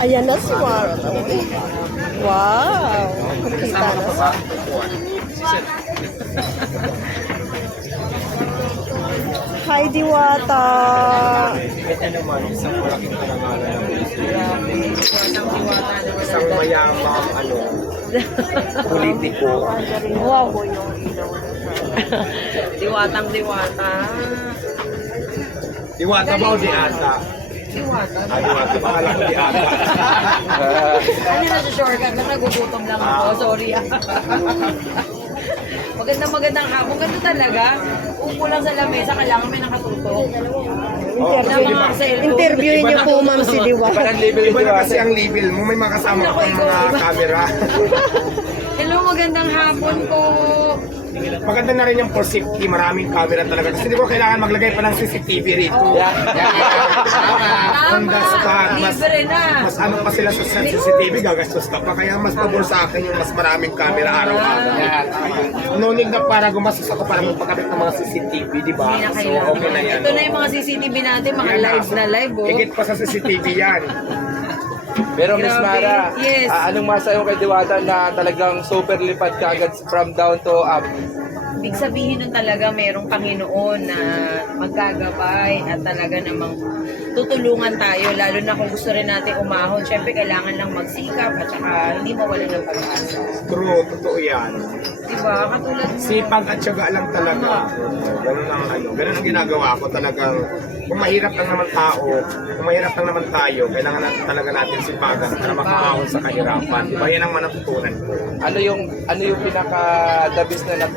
Ayan na si Mara. Wow. Kita na. Hi, Diwata. Ito naman, isang malaking karangalan ng isang mayamang, politiko. Wow. Diwatang diwata. Diwata ba o di ata? Diwata. Diwata. Pakala ko di ata. Ano na sa shortcut na nagugutom lang ako. Sorry magandang hapon. Ganda talaga. Upo lang sa lamesa, kailangan may nakatutok. Interviewin niyo po, ma'am, si Diwata. Iba na kasi ang label mo. May makasama ka ng mga camera. Hello, magandang hapon po. Maganda na rin yung for safety. Maraming camera talaga. Kasi di ko kailangan maglagay pa ng CCTV rito. On the spot. Libre na. Mas ano pa sila sa CCTV, gagastos ka pa. Kaya mas pabor sa akin yung mas maraming camera araw-araw. No need na para gumastos ako para magpakabit ng mga CCTV, di ba? Hindi na So, kailangan. okay na yan. Ito na yung mga CCTV natin, mga live na live. Oh. Higit pa sa CCTV yan. Pero Miss Grabe. Mara, Yes. anong masayo kay Diwata na talagang super lipad ka agad from down to up? Ibig sabihin nun talaga merong Panginoon na magkagabay at talaga namang tutulungan tayo, lalo na kung gusto rin natin umahon. Siyempre, kailangan lang magsikap at saka hindi mawala ng pag-asa. True, totoo yan. Diba? Katulad Sipag at syaga lang talaga. Ganun ang ginagawa ko talagang kung mahirap lang naman tao, kung mahirap lang naman tayo, kailangan natin talaga natin sipagan para makaahon sa kahirapan. Diba yan ang manatutunan ko. Ano yung pinaka the best na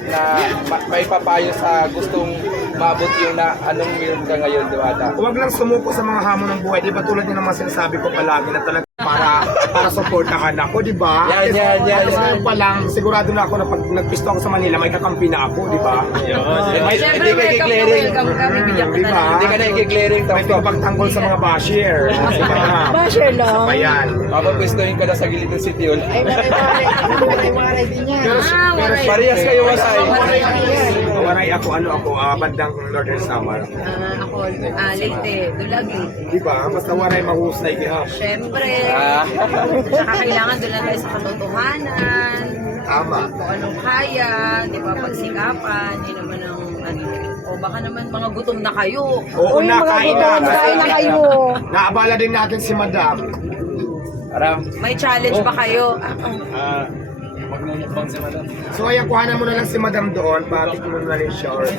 may papayo sa gustong maabot yung na anong meron ka ngayon, Diwata? Huwag lang sumuko sa mga hamon ng buhay. Di ba tulad din naman sinasabi ko palagi na talaga para supportahan ako, di ba? Yan. Ngayon pa lang, sigurado na ako na pag nagpisto ako sa Manila, may kakampi na ako, di ba? Siyempre, welcome ka, bibigyan Di kita ba? Hindi ka na i-clearing May pagtanggol sa mga basher. Di ba? Basher lang. Ayan. Papapwestuhin ka na sa gilid ng City Hall. Waray din yan. waray. Parehas kayo wasay. Waray ako, bandang Northern Samar. Ako, Leyte, Dulagi. Di ba? Basta waray mahusay kaya. Siyempre, saka kailangan doon lang tayo sa katotohanan. Tama. Kung anong kaya, di ba, pagsikapan, yun naman ang o baka naman mga gutom na kayo. Oo Uy, na, mga kain gutom, na. kain na kayo. Naabala din natin si Madam. May challenge ba kayo? So ayan, kuhanan mo na lang si Madam doon, patik mo na rin siya. Or...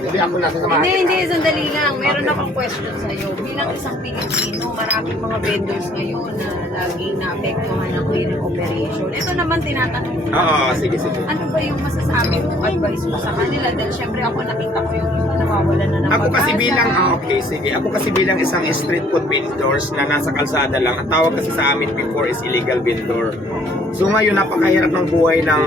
Hindi ako nasa samahan. Hindi, sandali lang. Meron akong question sa'yo. Bilang isang Pilipino, maraming mga vendors ngayon na laging naapektuhan ng clearing operation. Ito naman tinatanong ko. Oo, sige. Ano ba yung masasabi mong advice mo sa kanila? Dahil syempre ako nakita ko yung iba nawawala na ng Ako kasi pag-asa. bilang, okay, sige. Ako kasi bilang isang street food vendors na nasa kalsada lang, ang tawag kasi sa amin before is illegal vendor. So ngayon, napakahirap ng buhay ng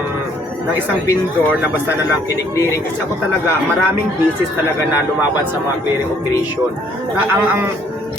isang vendor na basta na lang kiniklearing. Kasi ako talaga, maraming business talaga na lumaban sa mga clearing operation. Na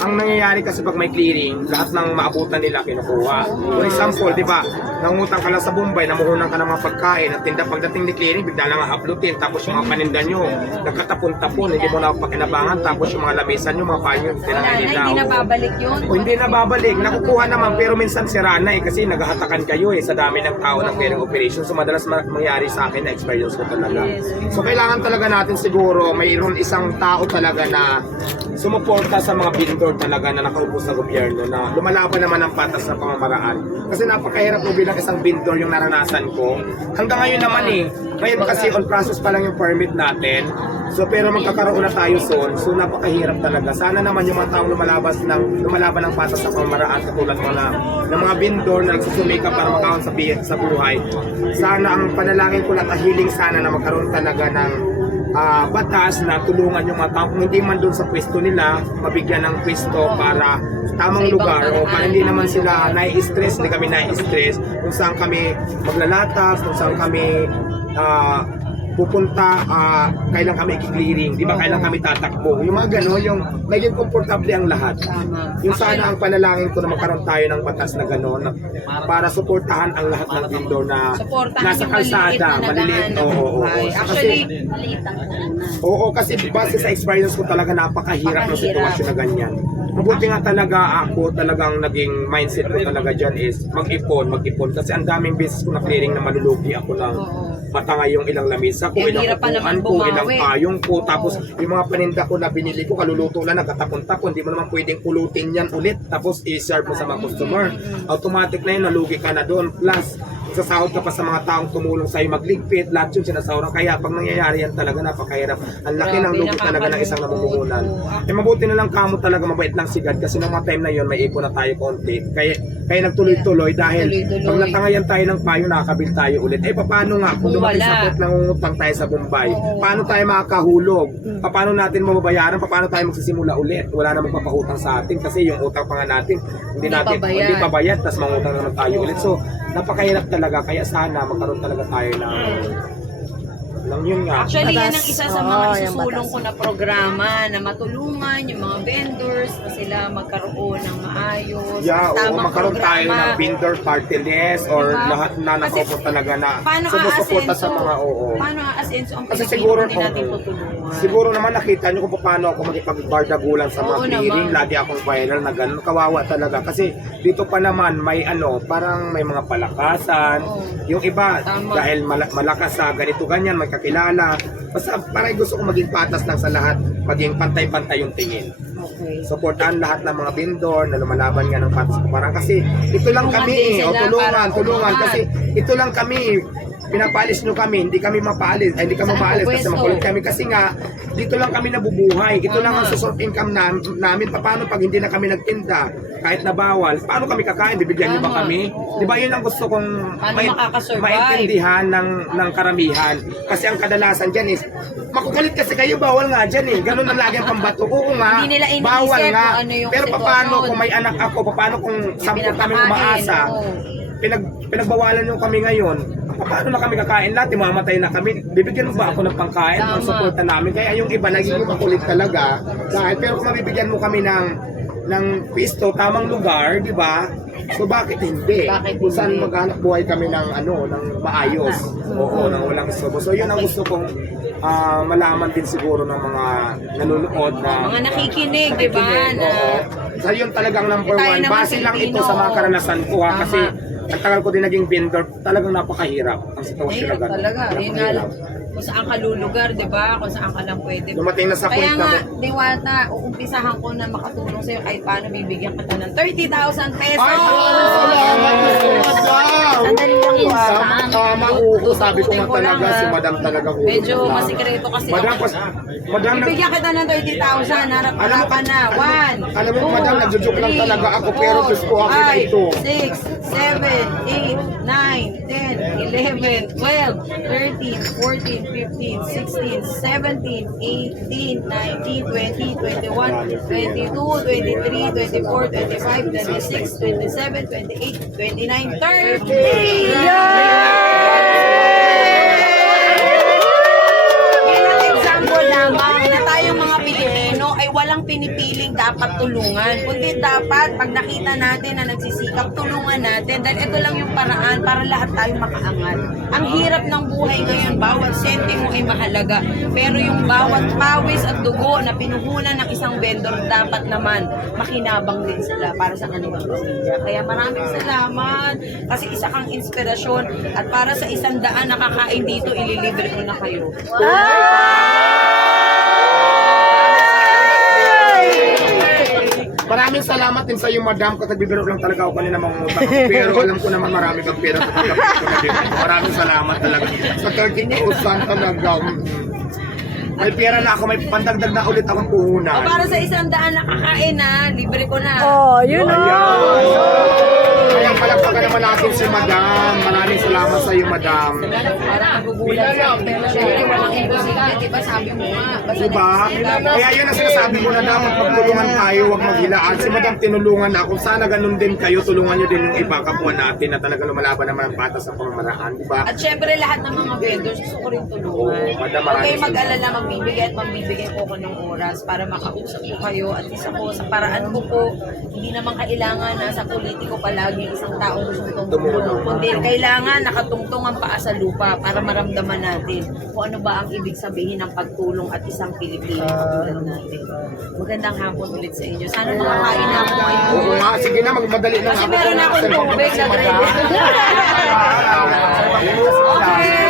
ang nangyayari kasi pag may clearing, lahat ng maabutan nila kinukuha. For example, di ba, nangutang ka lang sa Bombay, namuhunan ka ng mga pagkain, at tinda pagdating ni clearing, bigla lang haplutin, tapos yung mga paninda nyo, nagkatapon-tapon, hindi mo na pakinabangan, tapos yung mga lamisan nyo, mga panyo, Wala na, tinanay hindi na babalik yun. o hindi na babalik, nakukuha naman pero minsan sira na kasi naghahatakan kayo sa dami ng tao ng clearing operation. So madalas mangyari sa akin na experience ko talaga. So kailangan talaga natin siguro mayroon isang tao talaga na sumuporta sa mga vendor talaga na nakaupo sa gobyerno na lumalaban naman ang patas na pamamaraan. Kasi napakahirap mo bilang isang vendor yung naranasan ko. Hanggang ngayon naman ngayon kasi on process pa lang yung permit natin. So pero magkakaroon na tayo soon. So napakahirap talaga. Sana naman yung mga taong lumalaban ng patas sa pamamaraan katulad ng mga vendor na nagsusumikap para makahon sa buhay. Sana ang panalangin ko na tahiling sana na magkaroon talaga ng batas na tulungan yung mga tao kung hindi man doon sa pwesto nila, mabigyan ng pwesto para tamang lugar o para hindi naman sila nai-stress, hindi kami nai-stress kung saan kami maglalatas, kung saan kami pupunta, kailan kami i-clearing, di ba kailan kami tatakbo. Yung mga gano'n, yung maging komportable ang lahat. Tama. Yung sana ang panalangin ko na magkaroon tayo ng batas na gano'n para suportahan ang lahat ng vendor na Suportahan nasa yung kalsada, maliliit na maliliit. naghahanap buhay. Actually, Kasi base sa experience ko talaga napakahirap ng sitwasyon na ganyan. Mabuti nga talaga ako talagang naging mindset ko talaga dyan is mag-ipon. Kasi ang daming business ko na clearing na malulugi ako ng matanga yung ilang lamisa ko, Eh, ilang hirap pa naman upuan ko, ilang bumawi. payong ko, tapos yung mga paninda ko na binili ko, kaluluto lang, nagkatapon-tapon, hindi mo naman pwedeng pulutin yan ulit, tapos i-serve mo sa mga customer. Automatic na yun, nalugi ka na doon. Plus, sasahod ka pa sa mga taong tumulong sa'yo magligpit, lahat yun sinasahuran. Kaya pag nangyayari yan talaga, napakahirap. Ang laki ng Grabe, lugi talaga ng isang namumuhunan. Eh mabuti na lang kamo talaga, mabait lang sigad kasi nung mga time na yun, may ipon na tayo konti. Kaya nagtuloy-tuloy dahil Tuloy-tuloy. pag natangayan tayo ng payo, nakakabil tayo ulit. Eh paano nga kung dumating Wala. sa point na ngungutang tayo sa Bombay? Paano tayo makakahulog? Paano natin mababayaran? Paano tayo magsisimula ulit? Wala na magpapahutang sa atin kasi yung utang pa nga natin, hindi pa bayad, tapos mangutang naman tayo ulit. So, napakahirap talaga. Kaya sana magkaroon talaga tayo ng yun nga. actually, yan Batas. ang isa sa Oo, mga yung isusulong batas. ko na programa na matulungan yung mga vendors na sila magkaroon ng maayos, Yeah, oo, tamang magkaroon tayo programa. ng vendor party list or Diba? lahat na Kasi nakaupo talaga na Paano sumusuporta sa aasenso? mga Paano aasenso ang Kasi Pilipino, siguro, hindi natin oo. tutulungan? Siguro naman nakita nyo kung paano ako magipag-bardagulan sa mga Oo clearing. naman. Lagi akong viral na gano'n. Kawawa talaga. Kasi dito pa naman may parang may mga palakasan. Oo. Yung iba, Tama. dahil malakas sa ganito ganyan, may kakilala. Basta parang gusto ko maging patas lang sa lahat. Maging pantay-pantay yung tingin. Okay. Supportahan lahat ng mga vendor na lumalaban nga ng patas parang kasi ito lang Tulungan kami. din sila para Tulungan. umangat. Kasi ito lang kami. Pinapaalis nyo kami, hindi kami mapaalis, hindi kami Saan mapaalis kasi pupwesto? makulit kami kasi nga dito lang kami nabubuhay. Ito lang ang Tama. source of income namin. Paano pag hindi na kami nagtinda kahit na bawal? Paano kami kakain? Bibigyan niyo ba Tama. kami? Oo. Di ba yun ang gusto kong Paano makakasurvive? maintindihan ng karamihan? Kasi ang kadalasan dyan is makukulit kasi kayo, bawal nga dyan eh. Ganun ang lagi ang pambato. Oo nga, Hindi nila iniisip bawal nga. kung ano yung Pero sitwasyon. paano kung may anak ako? Paano kung 10 kami Pinapakain, umaasa? oo. Pinagbawalan nyo kami ngayon. Paano na kami kakain lahat? Mamatay na kami. Bibigyan mo ba ako ng pangkain? Tama. Ang suporta namin. Kaya yung iba naging makulit talaga. Dahil pero kung mabibigyan mo kami ng pisto, tamang lugar, di ba? So bakit hindi? Bakit Kung saan hindi? maghanap buhay kami ng ng maayos. Oo, ng walang subo. So yun ang gusto kong malaman din siguro ng mga nanonood na Mga nakikinig, di ba? Na, Oo. So yun talagang number Tayo one. naman Base lang ito Pilipino. sa mga karanasan ko ha. Tama. Kasi ang tagal ko din naging vendor, talagang napakahirap ang sitwasyon na Mahirap gano'n. talaga. Yun nga lang. Napakahirap. Kung saan ka lulugar, di ba? Kung saan ka lang pwede. Dumating na sa Kaya point na nga, Diwata, uumpisahan ko na makatulong sa'yo kahit paano bibigyan kita ng 30,000 pesos. Ay, salamat po, madam! Sandali lang po, Mauuko, sabi ko nga Tutututin ko lang, talaga, ha. si madam talaga hulog. Medyo na. masikreto kasi Madam, ako. madam, Bibigyan kita ng 30,000. Harap-harapan na. 1, alam mo, madam, nagjo-joke lang talaga ako, pero Diyos ko, akin na ito. 6, 7, 8, 9, 10, 11, 12, 13, 14, 15, 16, 17, 18, 19, 20, 21, 22, 23, 24, 25, 26, 27, 28, 29, 30! Bilang example lamang na tayong mga Pilipino ay walang pinipiling dapat tulungan. Kundi dapat pag nakita natin na nagsisikap, tulungan natin. Dahil ito lang yung paraan para lahat tayo makaangat. Ang hirap ng buhay ngayon, bawat sentimo ay mahalaga. Pero yung bawat pawis at dugo na pinuhunan ng isang vendor, dapat naman makinabang din sila para sa kanilang pamilya. Kaya maraming salamat kasi isa kang inspirasyon at para sa 100 nakakain dito, ililibre ko na kayo. Maraming salamat din sa iyo, madam, kasi nagbibiro lang talaga ako kanina mangungutang. Pero alam ko naman marami kang pera sa pagkakit ko na din. Maraming salamat talaga. Sa 30,000 talaga. May pera na ako, may pandagdag na ulit akong puhunan. O para sa 100 na kakain na, libre ko na. Oh, yun o. Kaya palagpagan naman natin si Madam. Maraming salamat sa iyo, Madam. Parang nagugulat siya. Pero syempre, walang imposible. Diba sabi mo nga? Basta Diba? Kaya yun ang sinasabi ko na dapat pagtulungan tayo, huwag maghilaan. Si Madam tinulungan ako. Sana ganun din kayo, tulungan nyo din yung iba kapwa natin na talaga lumalaban naman ang patas sa pamamaraan. Diba? At syempre lahat ng mga vendors gusto ko rin tulungan. Oo, Madam, Huwag kayong maraming mag-alala, magbibigay at magbibigay po ako ng oras para makausap ko kayo at isa ko sa paraan ko po, hindi naman kailangan na sa politiko palagi isang tao gustong tumulong. Kundi kailangan nakatungtong ang paa sa lupa para maramdaman natin kung ano ba ang ibig sabihin ng pagtulong at isang Pilipino katulad natin. Magandang hapon ulit sa inyo. Sana makakain na ako Oo ngayon. nga, sige na, magmadali na Kasi ako. meron akong tubig na Madam. Okay.